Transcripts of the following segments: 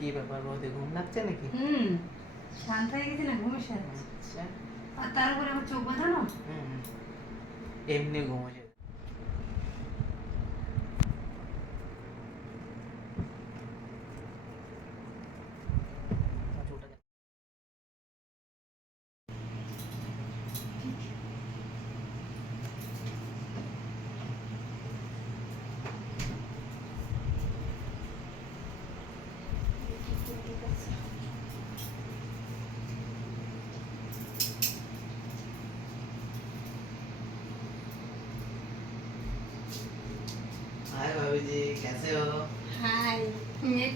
কি ব্যাপার রোদে ঘুম লাগছে নাকি? হুম শান্ত হয়ে গেছে না ঘুমের সাথে। আচ্ছা। আর তারপরে আমার চোখ বাঁধানো? হুম। এমনি ঘুমোছে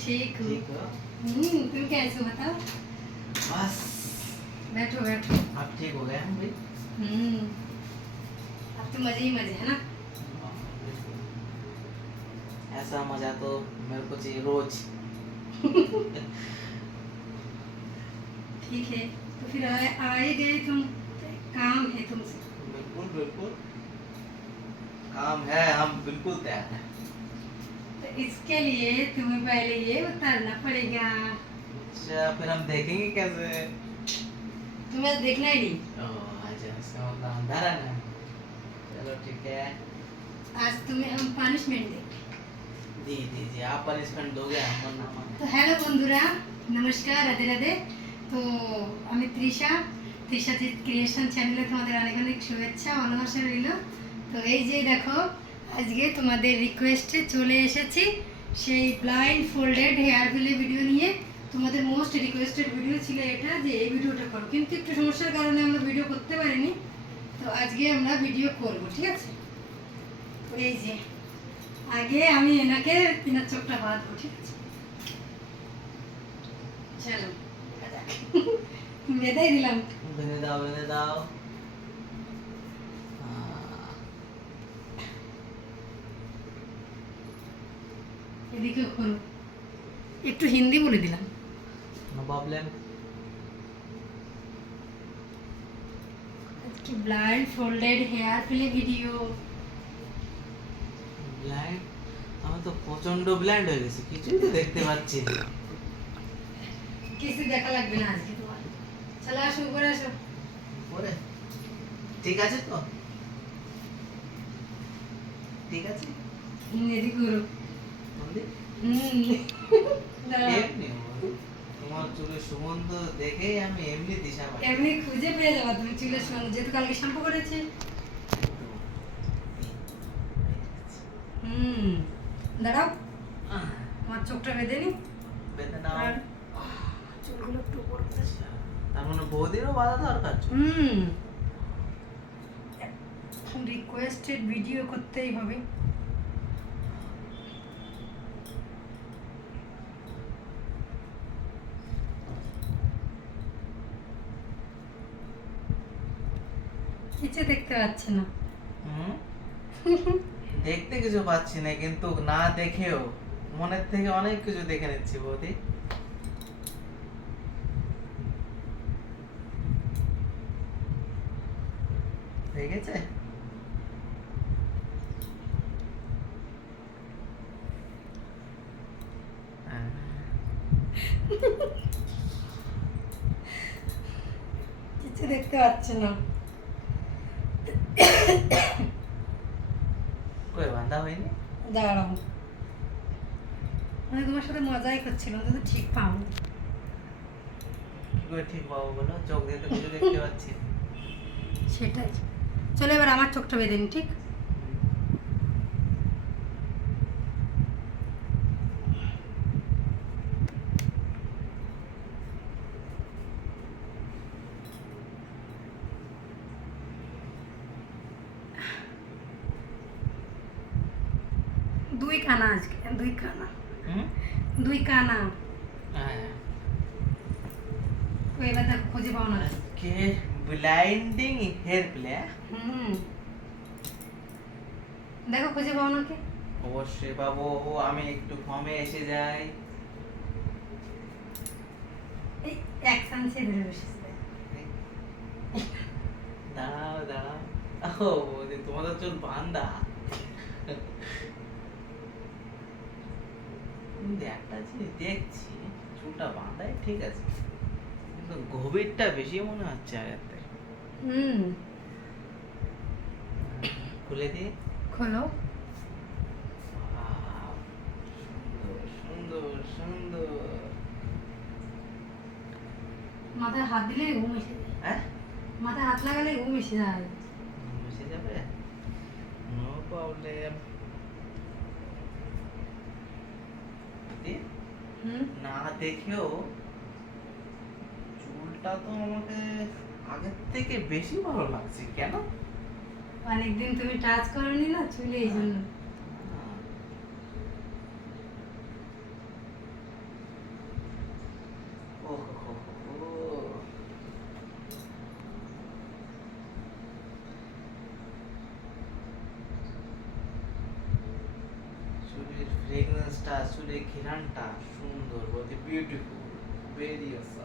ठीक हूँ। हम्म तुम कैसे हो बताओ? बस। बैठो बैठो। आप ठीक हो गए हम भी हम्म। अब तो मज़े ही मज़े है ना? ऐसा मज़ा तो मेरे को चाहिए रोज। ठीक है तो फिर आए आए गए तुम। काम है तुमसे। बिल्कुल बिल्कुल। काम है हम बिल्कुल तैयार हैं। इसके लिए तुम्हें पहले ये उतारना पड़ेगा अच्छा फिर हम देखेंगे कैसे तुम्हें देखना ही नहीं ओह अच्छा इसका मतलब अंधारा ना चलो ठीक है आज तुम्हें हम पनिशमेंट देंगे दी दीजिए आप पनिशमेंट दोगे हम वरना हम তো হ্যালো বন্ধুরা নমস্কার রাধে রাধে তো আমি তৃষা তৃষা ক্রিয়েশন চ্যানেলে তোমাদের অনেক অনেক শুভেচ্ছা ভালোবাসা রইল তো এই যে দেখো আজকে তোমাদের রিকোয়েস্টে চলে এসেছি সেই ব্লাইন্ড ফোল্ডেড হেয়ার ফিলে ভিডিও নিয়ে। তোমাদের মোস্ট রিকোয়েস্টেড ভিডিও ছিল এটা, যে এই ভিডিওটা করো। কিন্তু একটু সমস্যার কারণে আমরা ভিডিও করতে পারিনি। তো আজকে আমরা ভিডিও করব, ঠিক আছে? এই যে, আগে আমি এনাকে তিনার চোখটা বাঁধবো, ঠিক আছে? চলো। বেঁধেই দিলাম। বেঁধে দাও দাও। এদিকে করো। একটু হিন্দি বলে দিলাম। No problem. আজকে ব্লাইন্ড ফোল্ডেড হেয়ার ফিলে ভিডিও ব্ল্যান্ড আমি তো প্রচণ্ড ব্ল্যান্ড হয়ে গেছি কিছুই তো দেখতে পাচ্ছি না। কিছু দেখা লাগবে না আজকে তোমার। চলো আসো উপরে আসো। পরে ঠিক আছে তো? ঠিক আছে? এদিকে করো মন্দির হুম দাঁড়াও। এমনি বলো। তোমার চুলের সুগন্ধ দেখেই আমি এমনি দিশা পাই। এমনি খুঁজে পেয়ে যাবা তুমি চুলের সঙ্গে যেহেতু কালকে শ্যাম্পু করেছি। হুম দাঁড়াও। তোমার চোখটা বেঁধে নি। বেঁধে নাও। চুলগুলো একটু উপর তার মানে বৌদিরও বাধা দরকার। হুম। রিকোয়েস্টেড ভিডিও করতেই হবে। কিছু দেখতে পাচ্ছি না। দেখতে কিছু পাচ্ছি না কিন্তু না দেখেও মনের থেকে অনেক কিছু দেখে নিচ্ছি বৌদি। দেখেছে। কিছু দেখতে পাচ্ছি না। কই বাঁধা হয়নি? দাঁড়াও। আমি তোমার সাথে মজাই করছিলাম কিন্তু ঠিক কি করে ঠিক পাবো বলো? চোখ দিয়ে তো কিছু দেখতে পাচ্ছি সেটাই। চলো এবার আমার চোখটা বেঁধে নি ঠিক? কানা আজকে দুই কানা দুই কানা হ্যাঁ। তো এবার দেখো খুঁজে পাও না। আজকে ব্লাইন্ডিং হেয়ার প্লে হুম। দেখো খুঁজে পাও না কি? অবশ্যই পাবো। আমি একটু কমে এসে যাই। এই চান্সে ধরে বসেছে। দাঁড়াও দাঁড়াও। ও তোমাদের চুল বান্দা। কিন্তু একটা জিনিস দেখছি চুলটা বাঁধাই ঠিক আছে। কিন্তু গভীরটা বেশি মনে হচ্ছে আগের থেকে হুম। খুলে দিয়ে। খোলো। সুন্দর সুন্দর সুন্দর। মাথায় হাত দিলে ঘুম এসে যায়। হ্যাঁ? মাথায় হাত লাগালে ঘুম এসে যায়। বসে যাবে? নো প্রবলেম হুম না দেখেও চুলটা তো আমাকে আগের থেকে বেশি ভালো লাগছে, কেন? অনেকদিন তুমি টাচ করনি না চুলে এই জন্য ওহো চুলের চুলের ঘিরানটা সুন্দর বলতে বিউটিফুল ভেরি অসাম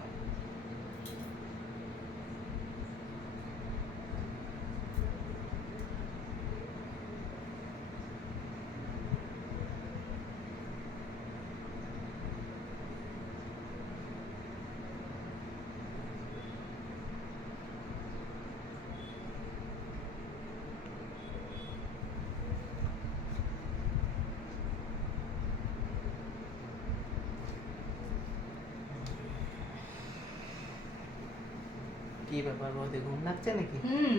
কি ব্যাপার বৌদি ঘুম লাগছে নাকি? হুম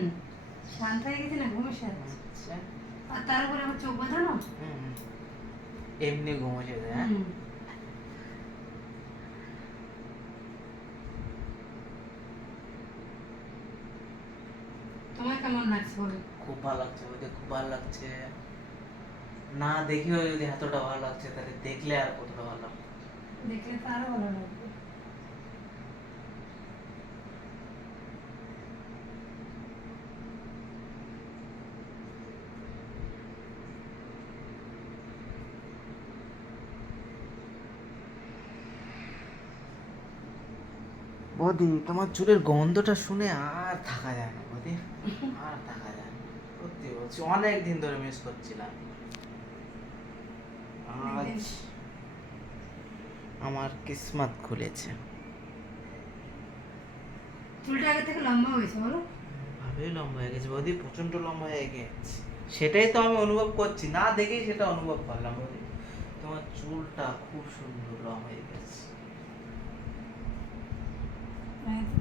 শান্ত হয়ে গেছে না ঘুম এসে যাচ্ছে আচ্ছা। আর তার উপরে আমার চোখ বাঁধানো? হুম এমনি ঘুম এসে যায় হ্যাঁ? তোমার কেমন লাগছে বলো? খুব ভালো লাগছে বৌদি খুব ভালো লাগছে। না দেখেও যদি এতটা ভালো লাগছে তাহলে দেখলে আর কতটা ভালো লাগবে? দেখলে তো আরও ভালো লাগবে। বৌদি তোমার চুলের গন্ধটা শুনে আর থাকা যায় না বৌদি। আর থাকা যায় না। সত্যি বলছি অনেক দিন ধরে মিস করছিলাম। আজ আমার কিসমত খুলেছে। চুলটা আগে থেকে লম্বা হয়েছে বলো। ভাবেই লম্বা হয়ে গেছে বৌদি প্রচণ্ড লম্বা হয়ে গেছে। সেটাই তো আমি অনুভব করছি না দেখেই সেটা অনুভব করলাম বৌদি। তোমার চুলটা খুব সুন্দর লম্বা হয়ে গেছে।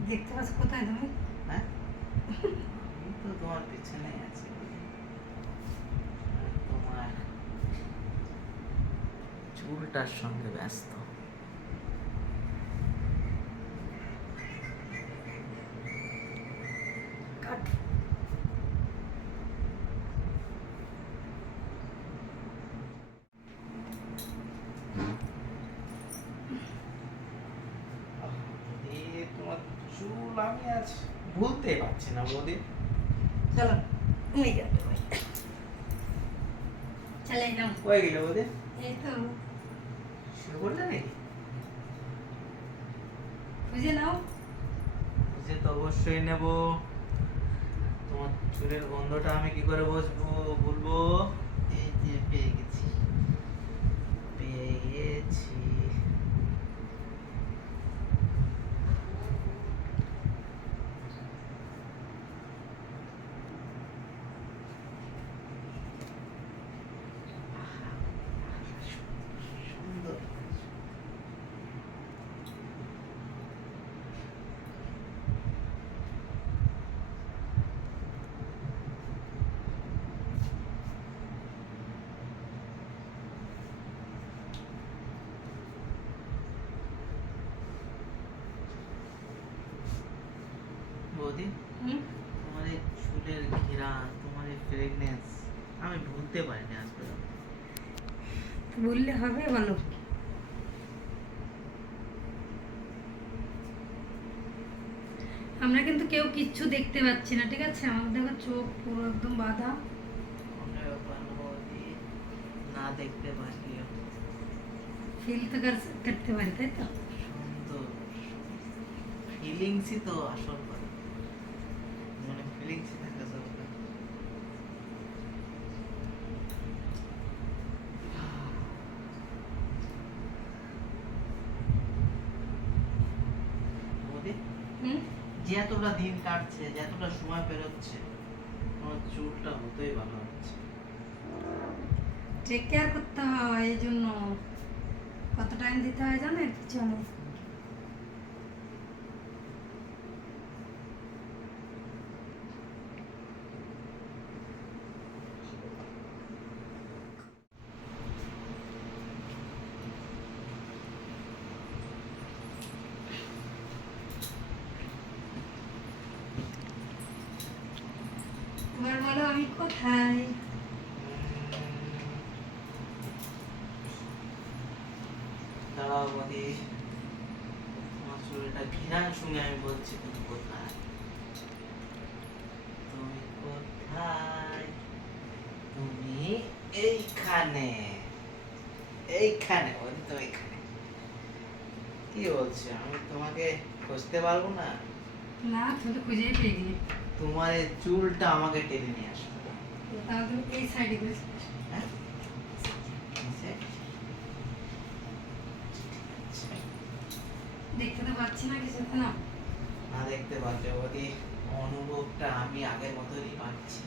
দেখতে পাচ্ছ কোথায় তুমি? হ্যাঁ? তো তোমার পিছনে আছে। তোমার চুলটার সঙ্গে ব্যস্ত। কাট বৌদি, তোমার চুল আমি আজ ভুলতে পারছি না বৌদি। চলো তুমি। যাবে চলে যাও হয়ে গেলে বৌদি? এই তো। শুরু করলে নাকি? খুঁজে নাও। বুঝে তো অবশ্যই নেব। তোমার চুলের গন্ধটা আমি কি করে বসবো বলব এই যে পেয়ে গেছি পেয়ে গেছি সুন্দর বৌদি? তোমার এই চুলের ঘেরা তোমার এই ফ্রেগনেন্স আমি ভুলতে পারিনি আজ পর্যন্ত। বললে হবে বলো। আমরা কিন্তু কেউ কিচ্ছু দেখতে পাচ্ছি না ঠিক আছে? আমার দেখো চোখ পুরো একদম বাঁধা। না দেখতে পারিও ফিল তো করতে পারি তাই তো? ফিলিংসই তো আসল লিখছি দেখা যাবে না যতটা দিন কাটছে যতটা সময় পেরোচ্ছে আমার চুলটা হতেই ভালো হচ্ছে টেক কেয়ার করতে হয় এই জন্য কত টাইম দিতে হয় জানেন? পিছনে এবার বলো আমি কোথায়? দাঁড়াও আমার ঘৃণার সঙ্গে আমি বলছি তুমি কোথায়? তুমি কোথায়? তুমি এইখানে। এইখানে বদি তো এইখানে। কি বলছো? আমি তোমাকে খুঁজতে পারব না? না তুমি তো খুঁজেই পেয়ে গেলি। তোমার এই চুলটা আমাকে টেনে নিয়ে আসবে। এই সাইডে হ্যাঁ? দেখতে তো পাচ্ছি না কিছু না। না দেখতে পাচ্ছি অনুভবটা আমি আগের মতনই পাচ্ছি।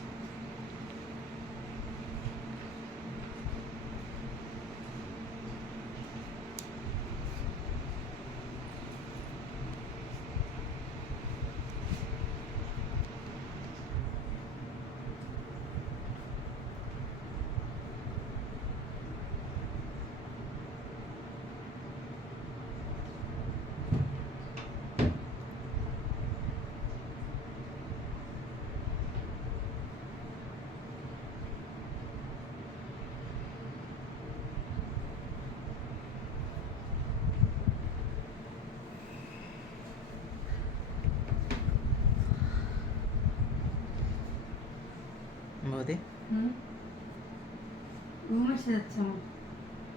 ঘুম এসে যাচ্ছে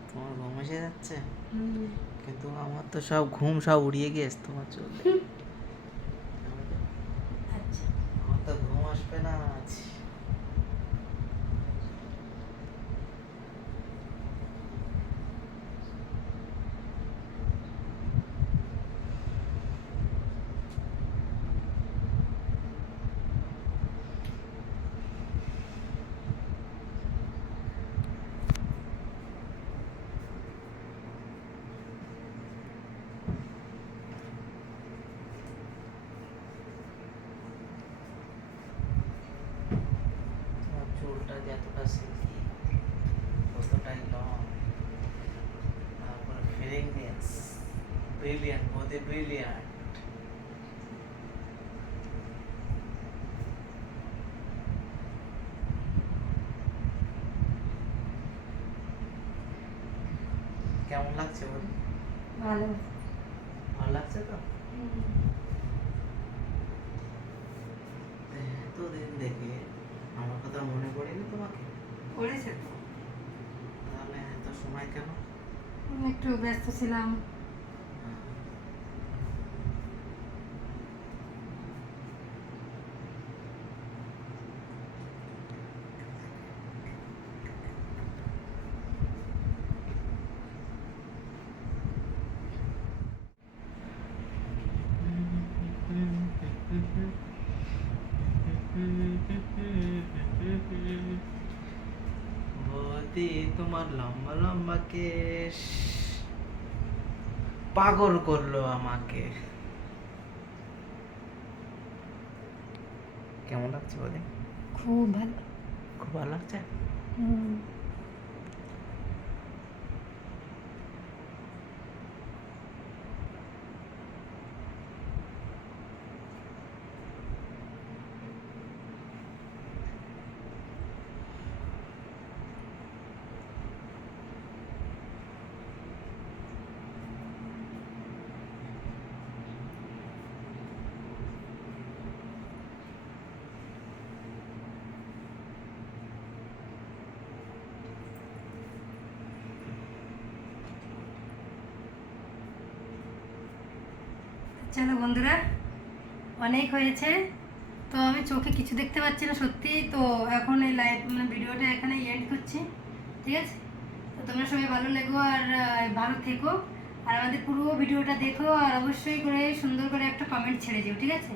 তোমার ঘুম এসে যাচ্ছে? কিন্তু আমার তো সব ঘুম সব উড়িয়ে গিয়েছে তোমার চুল দেখে। আচ্ছা আমার তো ঘুম আসবে না আজ তোমার চুলটা যতটা সিল্কি ততটাই লং তারপরে ফিলিংনেস ব্রিলিয়ান্ট বোধে ব্রিলিয়ান্ট কেমন লাগছে বলি ভালো। ভালো লাগছে তো? এতদিন দেখে আমার কথা মনে পড়েনি তোমাকে? পড়েছে তো। তাহলে এত সময় কেন? একটু ব্যস্ত ছিলাম। তোমার লম্বা লম্বা কেশ। পাগল করল আমাকে। কেমন লাগছে বলে? খুব ভালো। খুব ভালো লাগছে? হুম। চলো বন্ধুরা? অনেক হয়েছে। তো আমি চোখে কিছু দেখতে পাচ্ছি না সত্যি। তো এখন এই লাইভ মানে ভিডিওটা এখানে এন্ড করছি। ঠিক আছে? তো তোমরা সবাই ভালো লেগো আর ভালো থেকো। আর আমাদের পুরো ভিডিওটা দেখো আর অবশ্যই করে সুন্দর করে একটা কমেন্ট ছেড়ে দিও ঠিক আছে?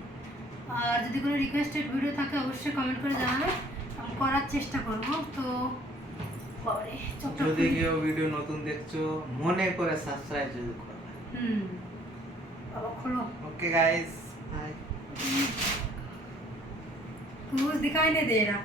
আর যদি কোনো রিকোয়েস্টেড ভিডিও থাকে অবশ্যই কমেন্ট করে জানাবে। আমি করার চেষ্টা করব। তো যদি কেউ ভিডিও নতুন দেখছ মনে করে সাবস্ক্রাইব যদি করো। হুম। ओके गाइस हाय दिखाई नहीं दे रहा।